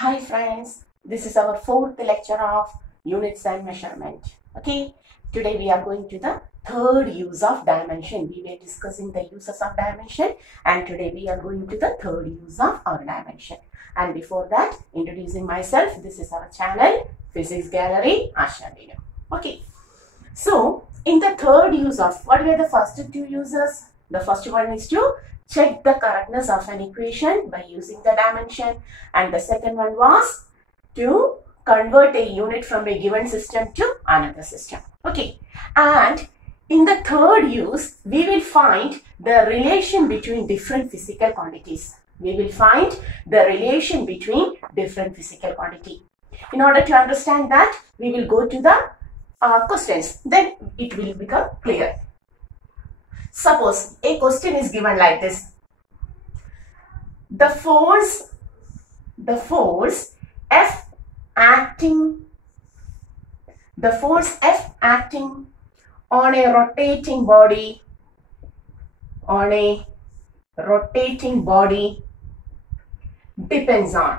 Hi friends, this is our fourth lecture of units and measurement. Okay, today we are going to the third use of dimension. We were discussing the uses of dimension and today we are going to the third use of our dimension. And before that, introducing myself, this is our channel, Physics Gallery, Asha Dino. Okay, so in the third use of, what were the first two uses? The first one is to check the correctness of an equation by using the dimension, and the second one was to convert a unit from a given system to another system. Okay, and in the third use we will find the relation between different physical quantities. We will find the relation between different physical quantity. In order to understand that, we will go to the questions, then it will become clear. Suppose a question is given like this. The force F acting on a rotating body depends on.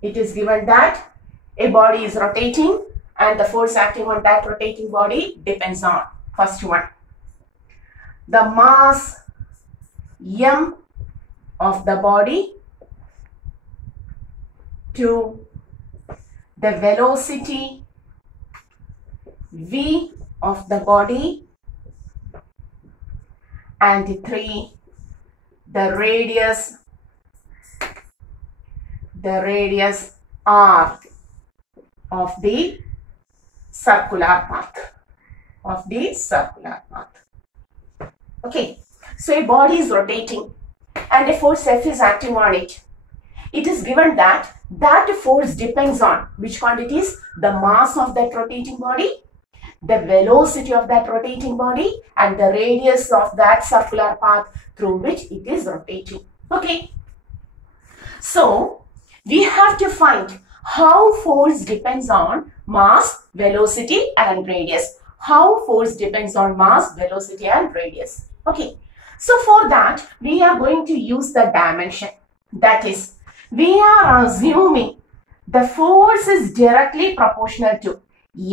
It is given that a body is rotating and the force acting on that rotating body depends on. First one, the mass m of the body to the velocity v of the body, and 3, the radius r of the circular path. Okay, so a body is rotating and a force F is acting on it. It is given that force depends on which quantities? The mass of that rotating body, the velocity of that rotating body, and the radius of that circular path through which it is rotating. Okay, so we have to find how force depends on mass, velocity and radius. How force depends on mass, velocity and radius. Okay, so for that we are going to use the dimension. That is, we are assuming the force is directly proportional to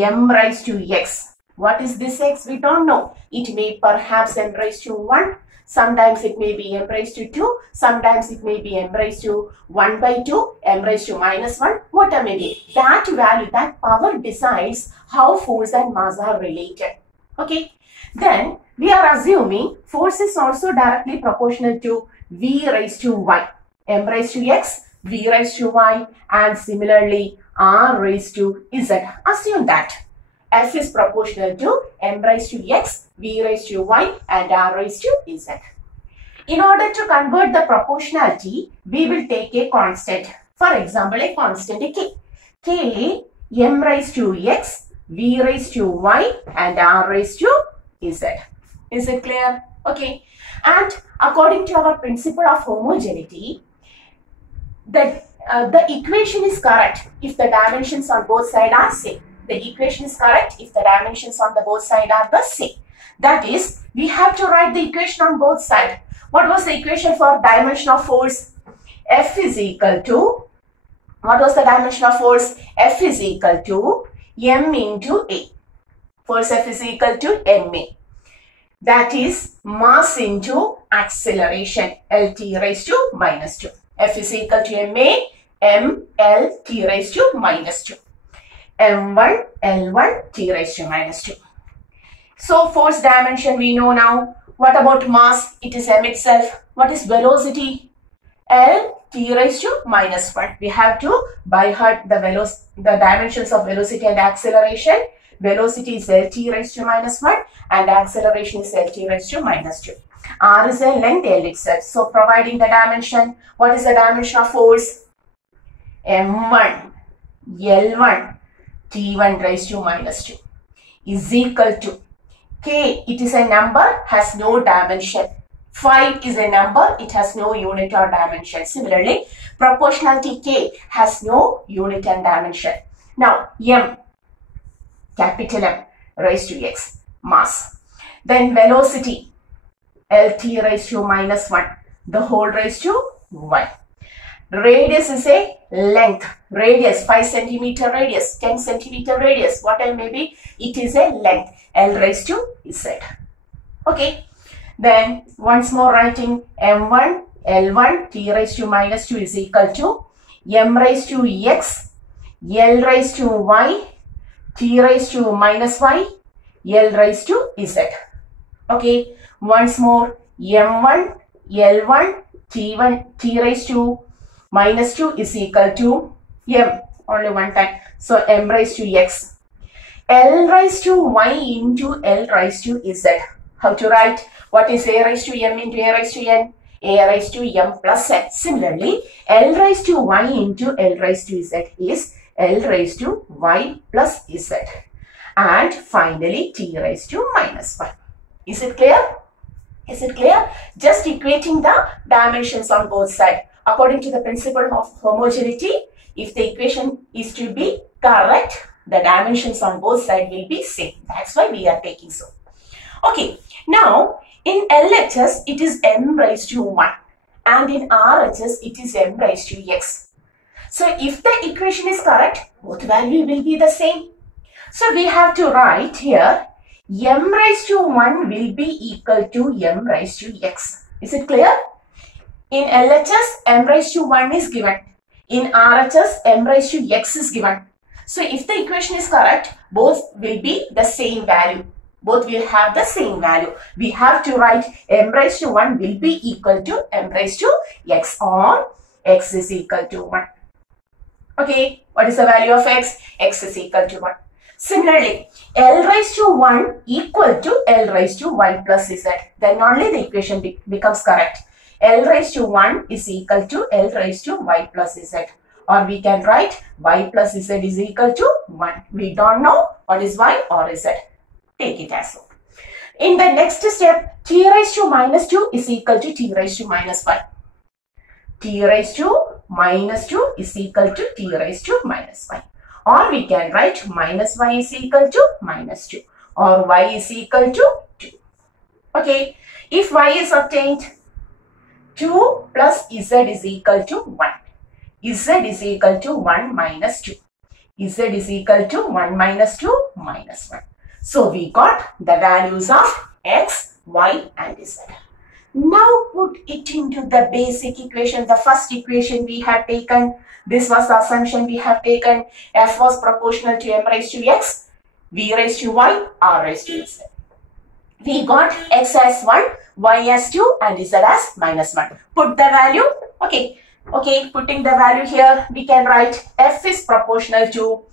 m raised to x. What is this x? We don't know. It may perhaps m raised to 1. Sometimes it may be m raised to 2. Sometimes it may be m raised to 1 by 2, m raised to minus 1, whatever may be. That value, that power decides how force and mass are related. Okay. Then we are assuming force is also directly proportional to v raised to y. M raised to x, v raised to y, and similarly r raised to z. Assume that F is proportional to m raised to x, v raised to y, and r raised to z. In order to convert the proportionality, we will take a constant. For example, a constant k. K, m raised to x, v raised to y, and r raised to z. Is it clear? Okay. And according to our principle of homogeneity, the equation is correct if the dimensions on both sides are same. The equation is correct if the dimensions on the both sides are the same. That is, we have to write the equation on both sides. What was the equation for dimension of force? F is equal to, what was the dimension of force? F is equal to m into a. Force F is equal to ma. That is mass into acceleration, Lt raised to minus 2. F is equal to ma, m, L, t raised to minus 2. m1, L1, t raised to minus 2. So force dimension we know now. What about mass? It is m itself. What is velocity? L, t raised to minus 1. We have to by heart the dimensions of velocity and acceleration. Velocity is Lt raised to minus 1 and acceleration is Lt raised to minus 2. R is a length, L itself. So providing the dimension, what is the dimension of force? M1, L1, T1 raised to minus 2 is equal to K. It is a number, has no dimension. 5 is a number, it has no unit or dimension. Similarly, proportionality K has no unit and dimension. Now, M, capital M raised to x, mass. Then velocity, Lt raised to minus 1, the whole raised to y. Radius is a length. Radius, 5 centimeter radius, 10 centimeter radius, whatever may be, it is a length. L raised to Z. Okay. Then once more writing M1, L1, T raised to minus 2 is equal to M raised to X, L raised to Y, T raised to minus Y, L raised to Z. Okay. Once more M1, L1, T1, T raised to minus 2 is equal to M, only one time. So M raised to X. L raised to Y into L raised to Z. How to write? What is A raised to M into A raised to N? A raised to M plus N. Similarly, L raised to Y into L raised to Z is L raised to Y plus Z. And finally, T raised to minus 1. Is it clear? Is it clear? Just equating the dimensions on both sides. According to the principle of homogeneity, if the equation is to be correct, the dimensions on both sides will be same. That's why we are taking so. Okay, now in LHS it is M raised to 1 and in RHS it is M raised to X. So if the equation is correct, both values will be the same. So we have to write here M raised to 1 will be equal to M raised to X. Is it clear? In LHS, M raised to 1 is given. In RHS, M raised to X is given. So if the equation is correct, both will be the same value. Both will have the same value. We have to write M raised to 1 will be equal to M raised to X or X is equal to 1. Okay, what is the value of X? X is equal to 1. Similarly, L raised to 1 equal to L raised to Y plus Z. Then only the equation becomes correct. L raised to 1 is equal to L raised to Y plus Z. Or we can write Y plus Z is equal to 1. We don't know what is Y or Z. Take it as so. In the next step, T raised to minus 2 is equal to T raised to minus 1. T raised to minus 2 is equal to T raised to minus 1. Or we can write minus Y is equal to minus 2. Or Y is equal to 2. Okay. If Y is obtained, 2 plus Z is equal to 1. Z is equal to 1 minus 2. Z is equal to 1 minus 2 minus 1. So we got the values of X, Y and Z. Now put it into the basic equation. The first equation we have taken. This was the assumption we have taken. F was proportional to M raised to X, V raised to Y, R raised to Z. We got X as 1, Y as 2 and Z as minus 1. Put the value. Okay. Okay, putting the value here, we can write F is proportional to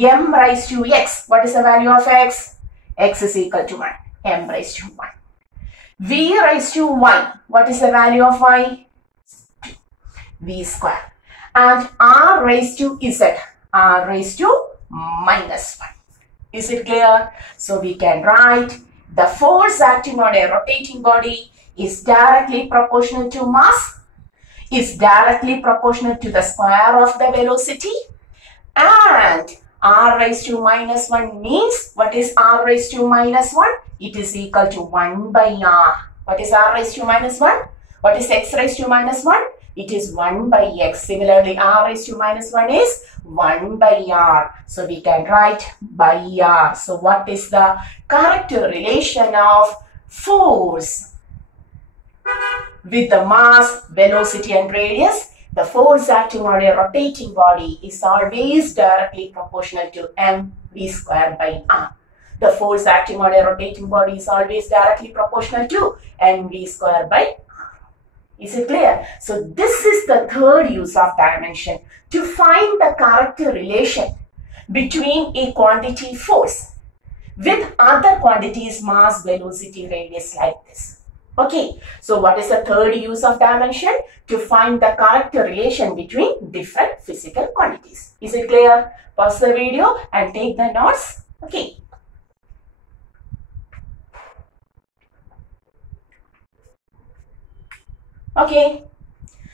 M raised to X. What is the value of X? X is equal to 1. M raised to 1. V raised to Y. What is the value of Y? 2. V square. And R raised to Z. R raised to minus 1. Is it clear? So we can write the force acting on a rotating body is directly proportional to mass, is directly proportional to the square of the velocity, and R raised to minus 1 means, what is R raised to minus 1? It is equal to 1 by R. What is R raised to minus 1? What is X raised to minus 1? It is 1 by X. Similarly, R raised to minus 1 is 1 by R. So we can write by R. So what is the correct relation of force with the mass, velocity and radius? The force acting on a rotating body is always directly proportional to mv square by r. The force acting on a rotating body is always directly proportional to mv square by r. Is it clear? So this is the third use of dimension, to find the correct relation between a quantity force with other quantities mass, velocity, radius, like this. Okay, so what is the third use of dimension? To find the correct relation between different physical quantities. Is it clear? Pause the video and take the notes. Okay. Okay,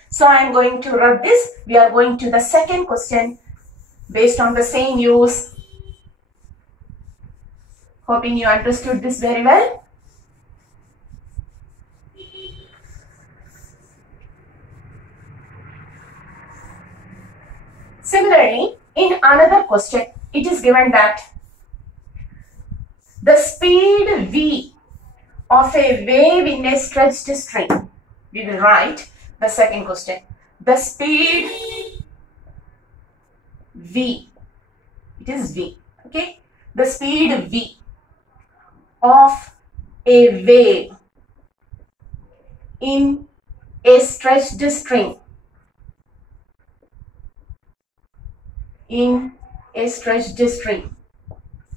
so I am going to rub this. We are going to the second question based on the same use. Hoping you understood this very well. Similarly, in another question, it is given that the speed v of a wave in a stretched string. We will write the second question. The speed v, it is v, okay? The speed v of a wave in a stretched string,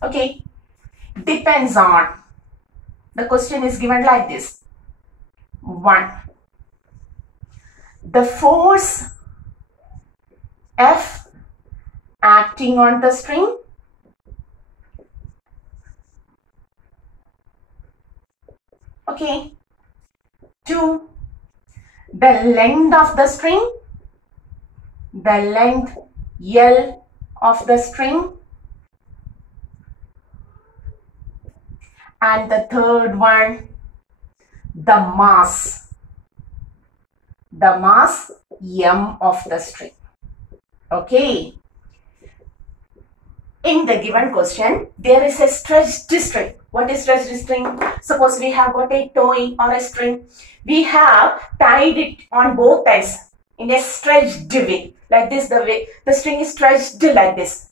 okay, depends on, the question is given like this. 1. The force F acting on the string, okay. 2. The length of the string, the length L of the string. And the third one, the mass m of the string, okay. In the given question, there is a stretched string. What is stretched string? Suppose we have got a towing or a string. We have tied it on both ends in a stretched way. Like this, the way the string is stretched like this.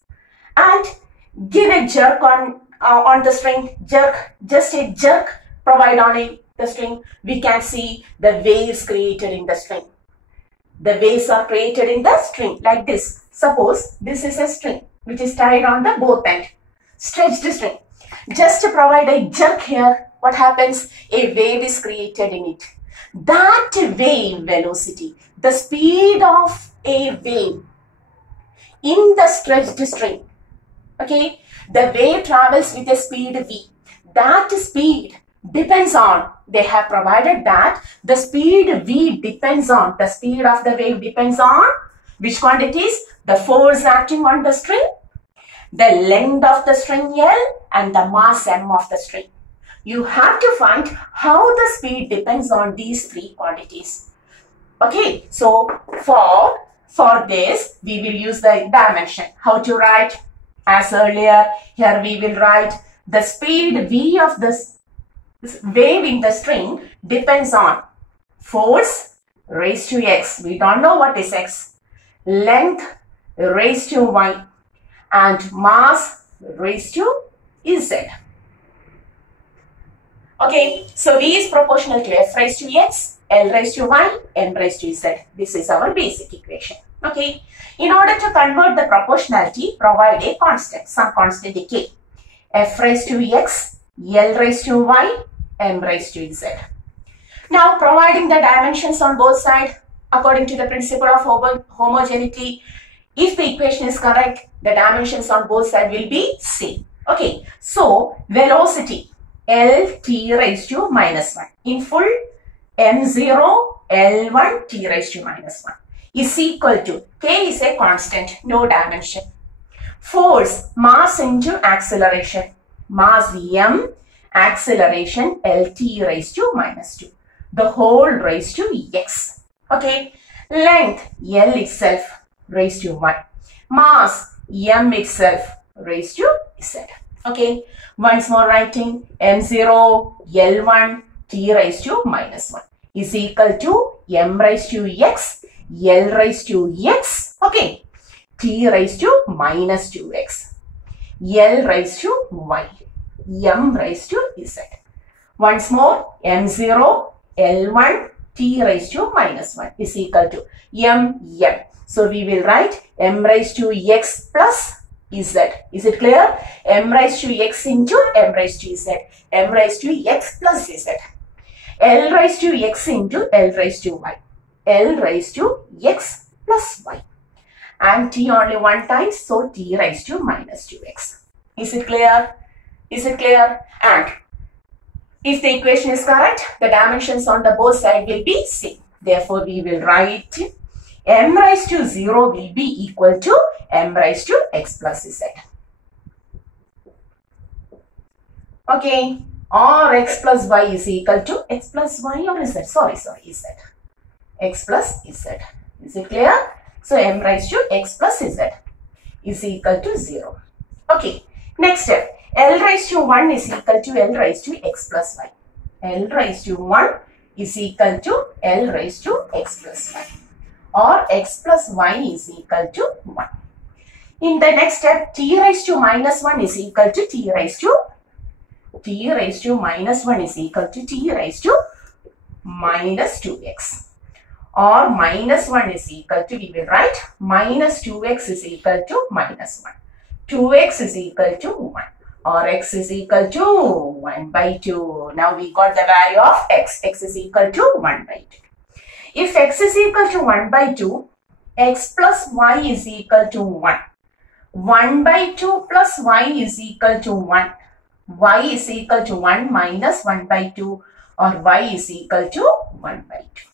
And give a jerk on the string, just a jerk provide on the string. We can see the waves created in the string. The waves are created in the string like this. Suppose this is a string which is tied on the both end, stretched string. Just to provide a jerk here, what happens? A wave is created in it. That wave velocity, the speed of a wave in the stretched string, okay, the wave travels with a speed v. That speed depends on, they have provided that the speed v depends on, the speed of the wave depends on which quantities? The force acting on the string, the length of the string L, and the mass m of the string. You have to find how the speed depends on these three quantities. Okay, so for this, we will use the dimension. How to write? As earlier, here we will write the speed v of this wave in the string depends on force raised to x. We don't know what is x. Length raised to y. And mass raised to z. Okay, so v is proportional to f raised to x, L raised to y, m raised to z. This is our basic equation. Okay, in order to convert the proportionality, provide a constant, some constant k. F raised to x, L raised to y, m raised to z. Now, providing the dimensions on both sides according to the principle of homogeneity, if the equation is correct, the dimensions on both sides will be same. Okay, so velocity L t raised to minus 1 in full m0 L1 t raised to minus 1 is equal to, k is a constant, no dimension. Force mass into acceleration, mass m, acceleration Lt raised to minus 2, the whole raised to x. Okay, length L itself raised to 1, mass m itself raised to z. Okay, once more writing m0 L1 t raised to minus 1 is equal to m raised to x, L raised to x, okay, t raised to minus 2x, L raised to y, m raised to z. Once more, m0 L1 t raised to minus 1 is equal to m. So we will write m raised to x plus z. Is it clear? M raised to x into m raised to z. M raised to x plus z. L raised to x into L raised to y. L raised to x plus y. And t only one time, so t raised to minus 2x. Is it clear? Is it clear? And if the equation is correct, the dimensions on the both sides will be same. Therefore, we will write m raised to 0 will be equal to m raised to x plus z. Okay, or x plus y is equal to x plus y or z. Sorry, z. X plus z. Is it clear? So m raised to x plus z is equal to 0. Okay, next step. L raised to 1 is equal to L raised to x plus y. L raised to 1 is equal to L raised to x plus y, or x plus y is equal to 1. In the next step, t raised to minus 1 is equal to t raised to minus 1 is equal to t raised to minus 2x, or minus 1 is equal to, we will write minus 2x is equal to minus 1. 2x is equal to 1, or x is equal to 1 by 2. Now we got the value of x. X is equal to 1 by 2. If x is equal to 1 by 2, x plus y is equal to 1. 1 by 2 plus y is equal to 1. Y is equal to 1 minus 1 by 2, or y is equal to 1 by 2.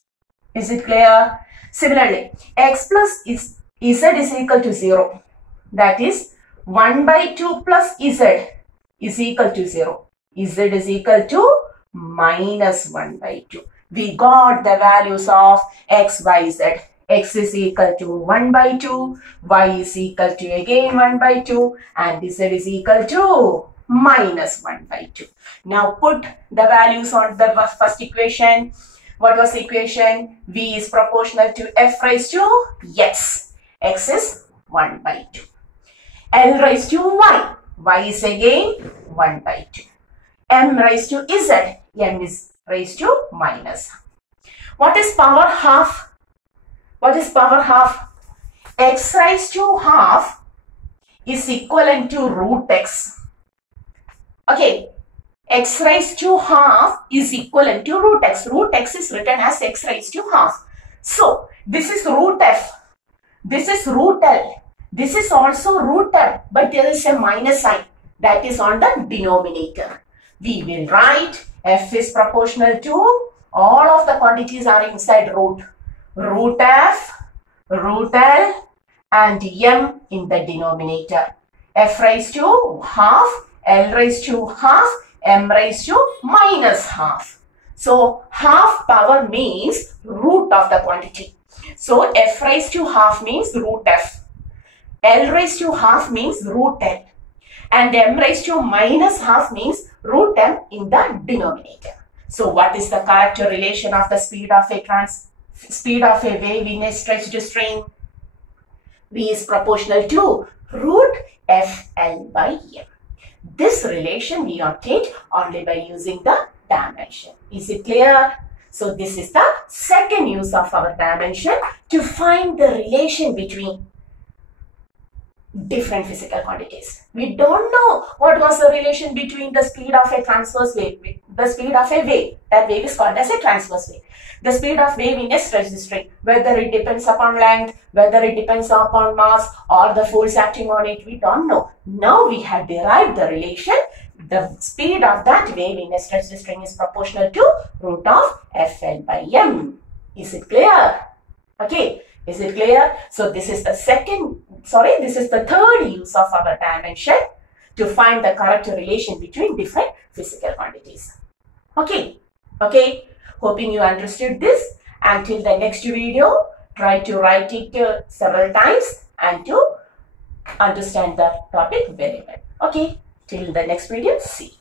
Is it clear? Similarly, x plus z is equal to 0. That is 1 by 2 plus z is equal to 0. Z is equal to minus 1 by 2. We got the values of x, y, z. X is equal to 1 by 2, y is equal to again 1 by 2, and z is equal to minus 1 by 2. Now put the values on the first equation. What was the equation? V is proportional to f raised to x. X is 1 by 2. L raised to y. Y is again 1 by 2. M raised to z. M is raised to minus. What is power half? What is power half? X raised to half is equivalent to root x. Okay. X raised to half is equivalent to root x. Root x is written as x raised to half. So, this is root f. This is root l. This is also root l. But there is a minus sign that is on the denominator. We will write f is proportional to, all of the quantities are inside root. Root f, root l, and m in the denominator. F raised to half, L raised to half, m raised to minus half. So half power means root of the quantity. So f raised to half means root f. L raised to half means root l. And m raised to minus half means root m in the denominator. So what is the character relation of the speed of a wave in a stretched string? V is proportional to root fl by m. This relation we obtained only by using the dimension. Is it clear? So this is the second use of our dimension, to find the relation between different physical quantities. We don't know what was the relation between the speed of a transverse wave, the speed of a wave. That wave is called as a transverse wave. The speed of wave in a stretched string, whether it depends upon length, whether it depends upon mass, or the force acting on it, we don't know. Now we have derived the relation. The speed of that wave in a stretched string is proportional to root of fl by m. Is it clear? Okay. Is it clear? So this is the third use of our dimension, to find the character relation between different physical quantities. Okay. Okay. Hoping you understood this. Until the next video, try to write it several times and to understand the topic very well. Okay. Till the next video, see.